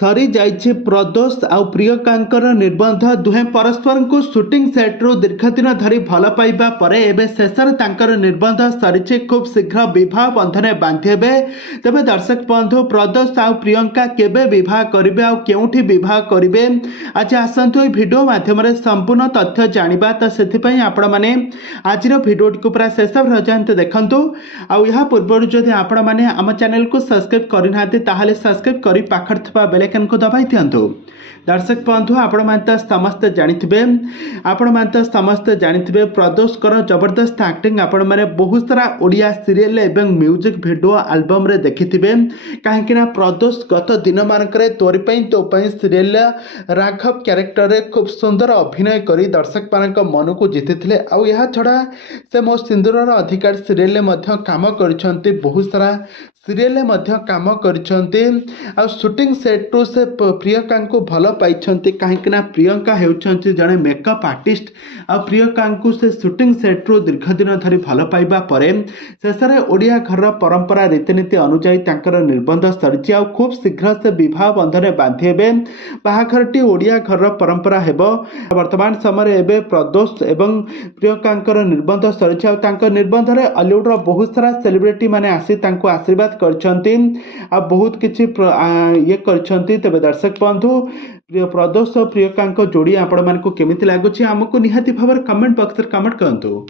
सरी जाइछि प्रदोष आउ प्रियंकांकर निबंध दुहें परस्पर को शूटिंग सेट्रु दीर्घ दिन धरी भल पाइबा परे एबे शेषर तांकर निबंध सरीछि खूब शीघ्र विवाह बंधन बांधि हेबे। तेबे दर्शक बंधु प्रदोष आउ प्रियंका केबे विवाह करिवे आउ केउठी विवाह करिवे आज आसंतु भिडियो माध्यम संपूर्ण तथ्य जानिबा। तो सेथिपई आपण माने आजिर भिडियोटी को पूरा शेष पर्यंत देखंतु। आउ या पूर्व जदि आपण माने आम चैनल को सब्सक्राइब करिनाते ताहाले सब्सक्राइब करि पाखर थबा बेल आइकन को दबाई दियंतु। दर्शक बंधु आपण माने समस्त जानिथिबे प्रदोष कर जबरदस्त एक्टिंग आपण माने बहुत सारा ओडिया सीरियल एवं म्यूजिक वीडियो एल्बम रे देखिथिबे। काहेकि ना प्रदोष गत दिन मानकरे तोरी पई तो पई सीरियल राघव कैरेक्टर रे खूब सुंदर अभिनय करी दर्शक मानक मन को जीतिथिले। आउ यहा छडा से मो सिंदूरर अधिकार सीरियल रे मध्य काम करिसंती, बहुत सारा सीरियल रे मध्य काम करिसंती। आ शूटिंग सेट टू से प्रियंका को भल पाइछंती काहेकि ना प्रियंका हेउछंती जने मेकअप आर्टिस्ट। आ प्रियंका को से शूटिंग सेट टू दीर्घ दिन धरी भल पाइबा परे शेषरे ओडिया घर परंपरा रीतिनीति अनुसार तांकर निबंध सरिछि। आ खूब शीघ्र से विवाह बंधन बांधि हेबे। बाहाघरटी ओडिया घर परंपरा हेबो। वर्तमान समय एबे प्रदोष एवं प्रियंका निबंध सरिछि। आ तांकर निबंध रे हॉलीवुड रो बहुत सारा सेलिब्रिटी माने आसी तांको आशीर्वाद करछंती। आ बहुत किछि ये करछंती। तबे दर्शक बंधु प्रदोष और प्रियंका जोड़ी आपण मानकु केमिति लागुछि हमकु निहाती भाबर कमेंट बॉक्स रे कमेंट करंतु।